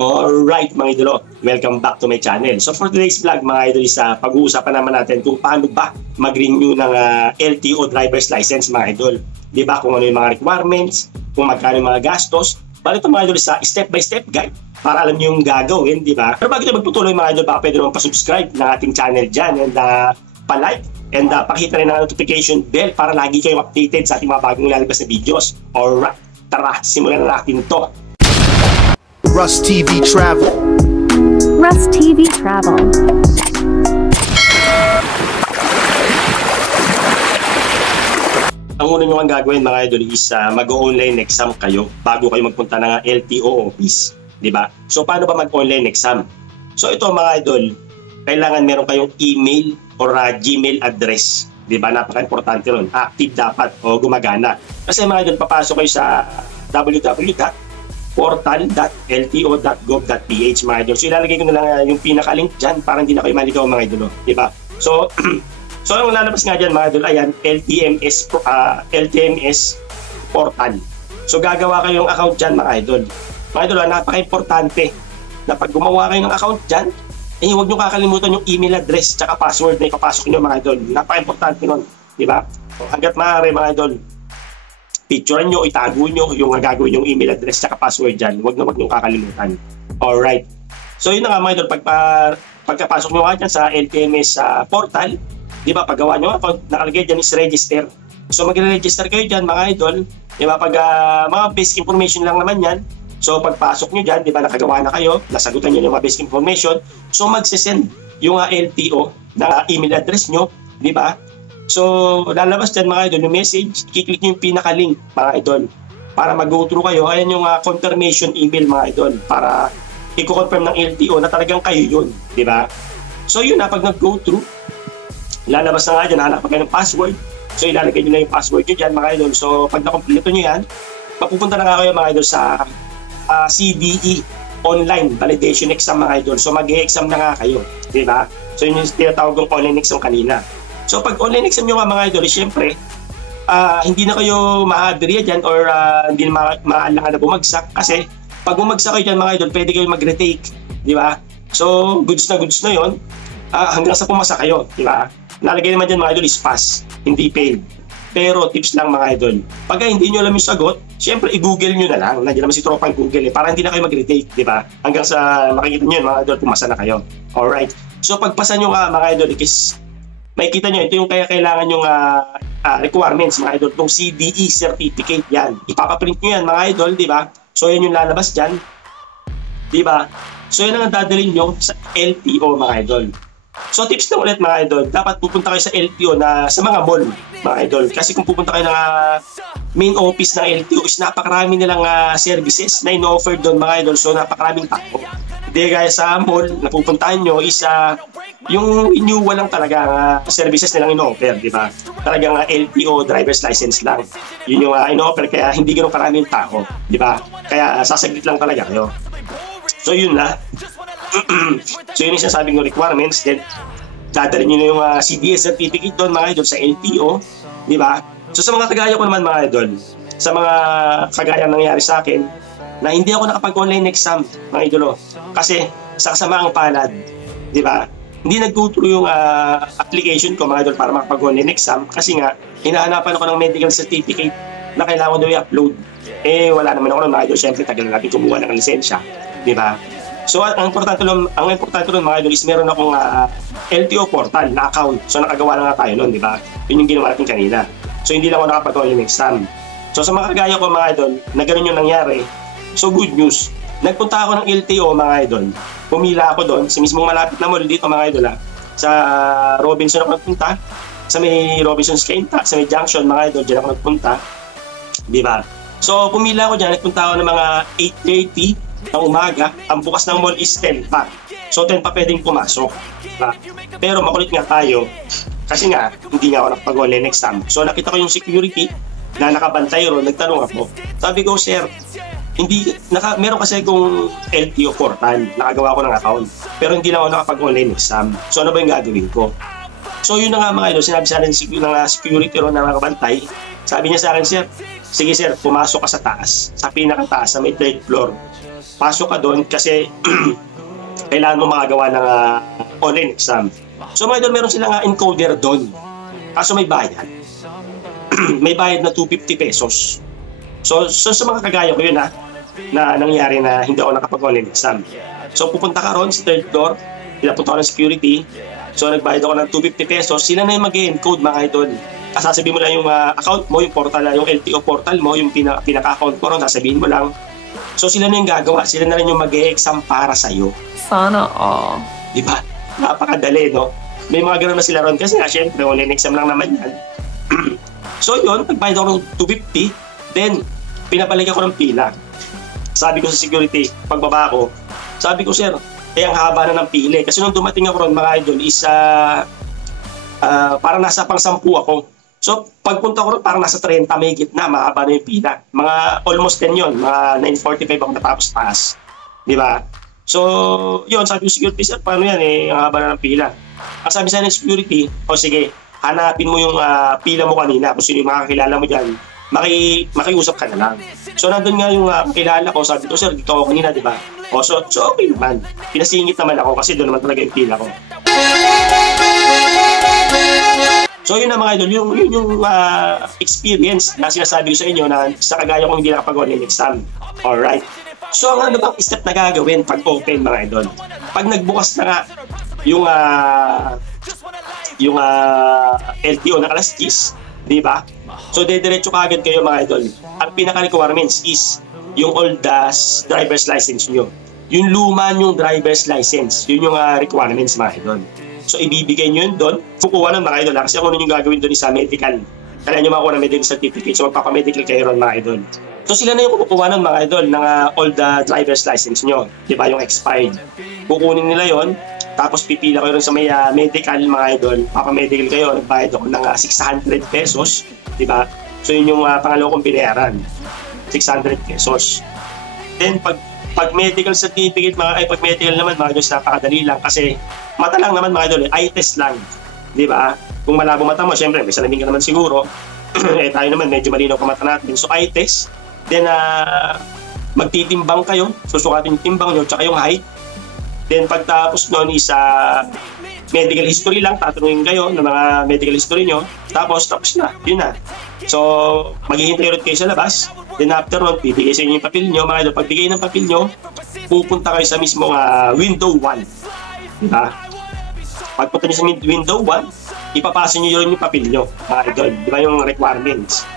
Alright mga idolo, welcome back to my channel. So for today's vlog mga idol is pag-uusapan naman natin kung paano ba mag-renew ng LTO driver's license mga idol. Diba kung ano yung mga requirements, kung magkano yung mga gastos. Bali ito mga idol is step by step guide para alam nyo yung gagawin, diba? Pero bago tayo magputuloy mga idol, baka pwede naman pa-subscribe ng ating channel dyan and pa-like and pakita rin ng notification bell para lagi kayong updated sa ating mga bagong lalabas na videos. Alright, tara, simulan na natin to. Rust TV Travel. Rust TV Travel. Ang una nyo ang gagawin mga idol is mag-online exam kayo bago kayo magpunta ng LTO office, di ba? So paano ba mag-online exam? So ito mga idol, kailangan meron kayong email or Gmail address, di ba? Napaka-importante nun. Active dapat o gumagana. Kasi mga idol, papasok kayo sa www.portal.lto.gov.ph mga idol. So ilalagay ko na lang yung pinaka-link dyan para hindi na kayo maligaw mga idol, di ba? So ang lalabas nga dyan mga idol, ayan, LTMS portal. So gagawa kayong account dyan mga idol. Mga idol, napaka-importante na pag gumawa kayo ng account dyan, huwag nyo kakalimutan yung email address tsaka password na ipapasok nyo mga idol. Napaka-importante nun, di ba? So, hanggat maaari mga idol, picture nyo, itago nyo yung gagawin yung email address tsaka password dyan. Huwag nyo kakalimutan. Alright. So yun na nga mga idol, pagkapasok nyo nga dyan sa LTMS portal, di ba, paggawa nyo account, nakalagay dyan is register. So magre-register kayo dyan mga idol, di ba, pag mga basic information lang naman yan. So pagpasok nyo dyan, di ba, nakagawa na kayo, nasagutan nyo yung mga basic information. So magsisend yung LTO na email address nyo, di ba? So lalabas dyan mga idol yung message, kiklik nyo yung pinaka-link mga idol para mag-go through kayo. Ayan yung confirmation email mga idol para i-confirm ng LTO na talagang kayo yun, di ba? So yun na, pag nag-go through, lalabas na nga dyan, hanap kayo ng password. So ilalagay nyo na yung password nyo dyan mga idol. So pag nakompleto nyo yan, mapupunta na nga kayo mga idol sa CVE online validation exam mga idol. So mag-e-exam na nga kayo, di ba? So yun yung tinatawag ng online exam kanina. So pag online exam nyo nga mga idol, syempre hindi na kayo ma-aberya dyan or hindi na maalangan na bumagsak kasi pag bumagsak kayo dyan mga idol, pwede kayo mag-retake, di ba? So goods na yun hanggang sa pumasa kayo, di ba? Nalagay naman dyan mga idol is pass, hindi fail. Pero tips lang mga idol, pagka hindi nyo alam yung sagot, syempre i-google nyo na lang. Nandiyan naman si tropang Google para hindi na kayo mag-retake, di ba? Hanggang sa makikita nyo yun mga idol, pumasa na kayo. Alright. So pagpasa nyo nga mga idol, makikita nyo, ito yung kailangan yung requirements mga idol, itong CDE certificate yan. Ipapaprint nyo yan mga idol, di ba? So yan yung lalabas dyan, di ba? So yan ang dadalhin nyo sa LTO mga idol. So tips na ulit mga idol, dapat pupunta kayo sa LTO na sa mga mall mga idol. Kasi kung pupunta kayo ng main office ng LTO is napakarami nilang services na ino-offer doon mga idol. So napakaraming tao. Hindi gaya sa mall na pupuntahan nyo is yung renewal lang talaga services nilang ino-offer, di ba? Talagang LTO driver's license lang. Yun yung ino-offer kaya hindi gano'ng karaming tao, di ba? Kaya sasaglit lang talaga kayo. So yun na. So yun yung sinasabi ng requirements. Then dadalhin nyo na yung CDS certificate doon mga idol sa LTO, di ba? So sa mga kagaya ko naman mga idol, sa mga kagaya nangyari sa akin na hindi ako nakapag-online exam mga idolo kasi sa kasamaang palad, di ba? Hindi nag-go through yung application ko mga idol para makapag-online exam kasi nga hinahanapan ako ng medical certificate na kailangan ko daw i-upload. Wala naman ako ng mga idol, syempre tagal na natin kumuha ng lisensya, di ba? So ang importante nun mga idol is meron akong LTO portal na account. So nakagawa na nga tayo nun, di ba? Yun yung ginawa natin kanina. So hindi lang ako nakapag-online exam. So sa mga kagaya ko mga idol, na ganun yung nangyari. So good news. Nagpunta ako ng LTO mga idol. Pumila ako doon sa mismong malapit na mall dito mga idol sa Robinson ako nagpunta. Sa may Robinson's Quinta, sa may Junction mga idol, dyan ako nagpunta. Di ba? So pumila ako dyan, nagpunta ako ng mga 8:30 ng umaga. Ang bukas ng mall is 10 pa. So 10 pa pwedeng pumasok. Diba? Pero makulit nga tayo kasi nga hindi nga ako nakapag-online exam. So nakita ko yung security na nakabantay ron, nagtanong ako. Sabi ko, sir, meron kasi akong LTO portal, nakagawa ko ng account, pero hindi lang ako nakapag-online exam. So ano ba yung gagawin ko? So yun na nga mga idol, sinabi sa akin ng security ron na nakabantay. Sabi niya sa akin, sir, sige sir, pumasok ka sa taas, sa pinakataas, sa may third floor. pasok ka doon kasi kailangan mo makagawa ng online exam. So mga idol, meron silang encoder doon. Kaso may bayad. May bayad na 250 pesos. So sa mga kagaya ko yun na nangyari na hindi ako nakapag-online exam. So pupunta ka ron sa third floor, pinapunta ko ng security. So nagbayad ako ng 250 pesos. Sila na yung mag-encode mga idol. Sasabihin mo lang yung account mo, yung portal, yung LTO portal mo, yung pinaka-account mo ron, sasabihin mo lang. So sila na yung gagawa, sila na rin yung mag-e-exam para sa'yo. Sana all. Diba? Napakadali, no? May mga gano'n na sila ron kasi syempre, online exam lang naman yan. So yun, nagbayad ako ng 250, then pinabalik ako ng pila. Sabi ko sa security, pagbaba ko, sabi ko, sir, ang haba na ng pila. Kasi nung dumating ako ron, mga idol, is parang nasa pang-10 ako. So, pagpunta ko ron, parang nasa 30 may gitna, mahaba na yung pila. Mga almost 10 yun, mga 9:45 ako natapos taas. Di ba? So, yun, sabi ko security, sir, paano yan ang haba na ng pila. Ang sabi sa ng security, sige, hanapin mo yung pila mo kanina, kung sino yung makakilala mo dyan, makiusap ka na lang. So, nandun nga yung kilala ko, sabi ko, sir, dito ako kanina, di ba? So okay naman. Pinasingit naman ako kasi doon naman talaga yung pila ko. So yun na mga idol, yung experience na sinasabi ko sa inyo na sa kagaya kong hindi nakapag-online exam. Alright. So ano bang step na gagawin pag open mga idol? Pag nagbukas na nga yung LTO na alas 10, di ba? So dediretso kaagad kayo mga idol. Ang pinaka-requirements is yung old driver's license nyo. Yung luma yung driver's license. Yun yung requirements mga idol. So, ibibigay nyo yun doon. Kukuha ng mga idol. Kasi ako nun yung gagawin doon sa medical. Kailangan nyo makakuha ng medical certificate. So, magpapamedical kayo ron mga idol. So, sila na yung kukuha ng mga idol ng old driver's license nyo. Diba? Yung expired. Kukunin nila yon. Tapos, pipila kayo ron sa may medical mga idol. Papamedical kayo. Nagbayad ako ng 600 pesos. Diba? So, yun yung pangalawa kong binayaran. 600 pesos. Then, pag medical certificate, pag medical naman, mga idol, napakadali lang kasi mata lang naman mga idol, eye test lang. Di ba? Kung malabo mata mo, syempre, may salamin ka naman siguro. Tayo naman, medyo malinaw pa mata natin. So, eye test. Then, magtitimbang kayo. Susukatin yung timbang nyo, tsaka yung height. Then, pagtapos nun is medical history lang. Tatanungin kayo ng mga medical history nyo. Tapos na. Yun na. So, maghihintay ulit kayo sa labas. Then after nun, bibigay sa inyo yung papel nyo. Mga idol, pagbigay ng papel nyo, pupunta kayo sa mismong window 1. Diba? Pagpunta nyo sa window 1, ipapasa nyo yun yung papel nyo. Mga idol, diba yung requirements?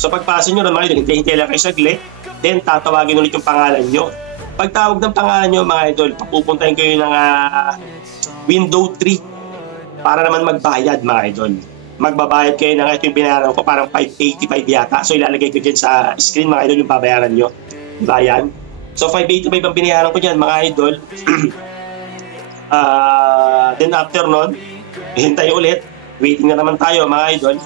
So, pagpasa nyo rin mga idol, hintay lang kayo saglit. Then, tatawagin ulit yung pangalan nyo. Pagtawag ng pangalan nyo, mga idol, pupuntahin kayo ng window 3 para naman magbayad, mga idol. Magbabayad kayo ng ito yung binayaran ko, parang 585 yata. So ilalagay ko dyan sa screen mga idol yung babayaran nyo. Diba yan? So 585 ang binayaran ko dyan mga idol. Then after nun, hintay ulit. Waiting na naman tayo mga idol.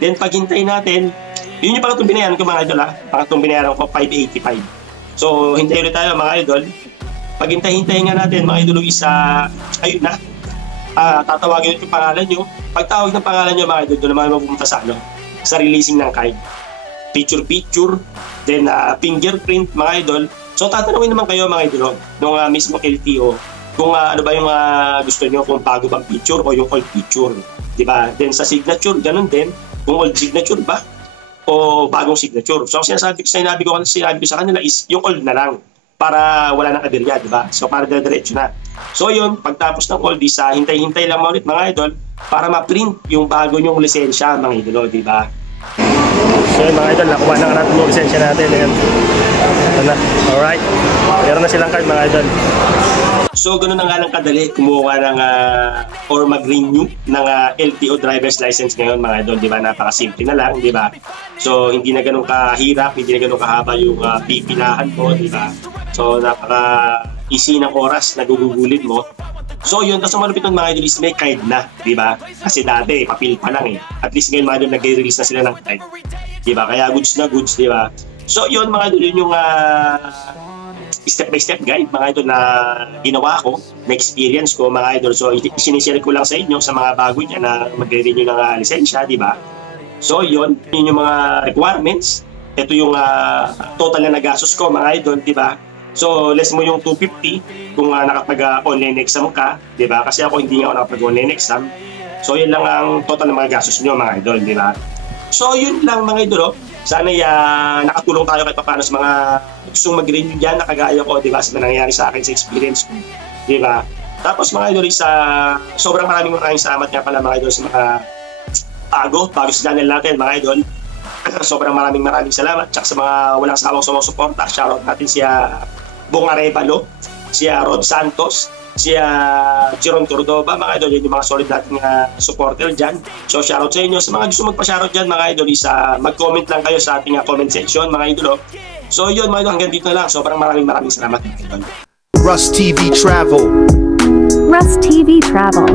Then paghintay natin, yun yung pangatong binayaran ko mga idol Pangatong binayaran ko 585. So hintay ulit tayo mga idol. Paghintay-hintay nga natin mga idol ayun na. Tatawagin yung pangalan nyo. Pagtawag ng pangalan nyo mga idol, doon naman mapupunta sa releasing ng card. Picture, then fingerprint mga idol. So tatanungin naman kayo mga idol nung mismo LTO kung ano ba yung gusto nyo, kung bago bang picture o yung old picture. Diba? Then sa signature, ganun din. Kung old signature ba o bagong signature. So ang sinabi ko sa kanila is yung old na lang para wala nang aberya, diba? So para diretso na. So yun, pagtapos ng all this, hintay-hintay lang ulit mga idol para ma-print yung bago nyong lisensya mga idol, diba? So yun mga idol, nakuha na natin yung lisensya natin. Ayan. Alright, meron na silang card mga idol. So ganoon na nga lang kadali kumuha ng or mag-renew ng LTO driver's license ngayon mga idol, di ba? Napakasimple na lang, di ba? So hindi na ganoon kahirap, hindi na ganoon kahaba yung pipilahan mo, di ba? So napaka-easy ng oras na gugugulid mo. So yun, tapos malupit ng mga idol is may card na, di ba? Kasi dati papel pa lang At least ngayon mga idol nag-release na sila ng card. Di ba? Kaya goods na goods, di ba? So yun mga idol, yun yung step by step guide mga idol na ginawa ko, na experience ko mga idol. So sinishare ko lang sa inyo sa mga bago niya na magre-renew ng lisensya, di ba? So yun yung mga requirements. ito yung total na nagastos ko mga idol, di ba? So, less mo yung 250 kung nakapag-online exam ka, di ba? Kasi ako hindi nga ako nakapag-online exam. So, yun lang ang total ng mga gastos nyo mga idol, di ba? So, yun lang mga idol. Sana nakatulong tayo kahit paano sa mga gustong mag-renew dyan, nakagaya ko, di ba? Sa nangyayari sa akin sa experience ko, di ba? Tapos mga idol, sobrang maraming salamat nga pala mga idol sa mga bago sa channel natin mga idol. Sobrang maraming salamat. Tsaka sa mga walang sawang sumusuporta, shoutout natin si Bong Arevalo, si Rod Santos, si Chiron Cordova, mga idol, yun yung mga solid nating supporter dyan. So shoutout sa inyo. Sa mga gusto magpa-shoutout dyan mga idol, mag-comment lang kayo sa ating comment section mga idol. So yun mga idol, hanggang dito na lang. Sobrang maraming salamat mga idol. Rust TV Travel. Rust TV Travel.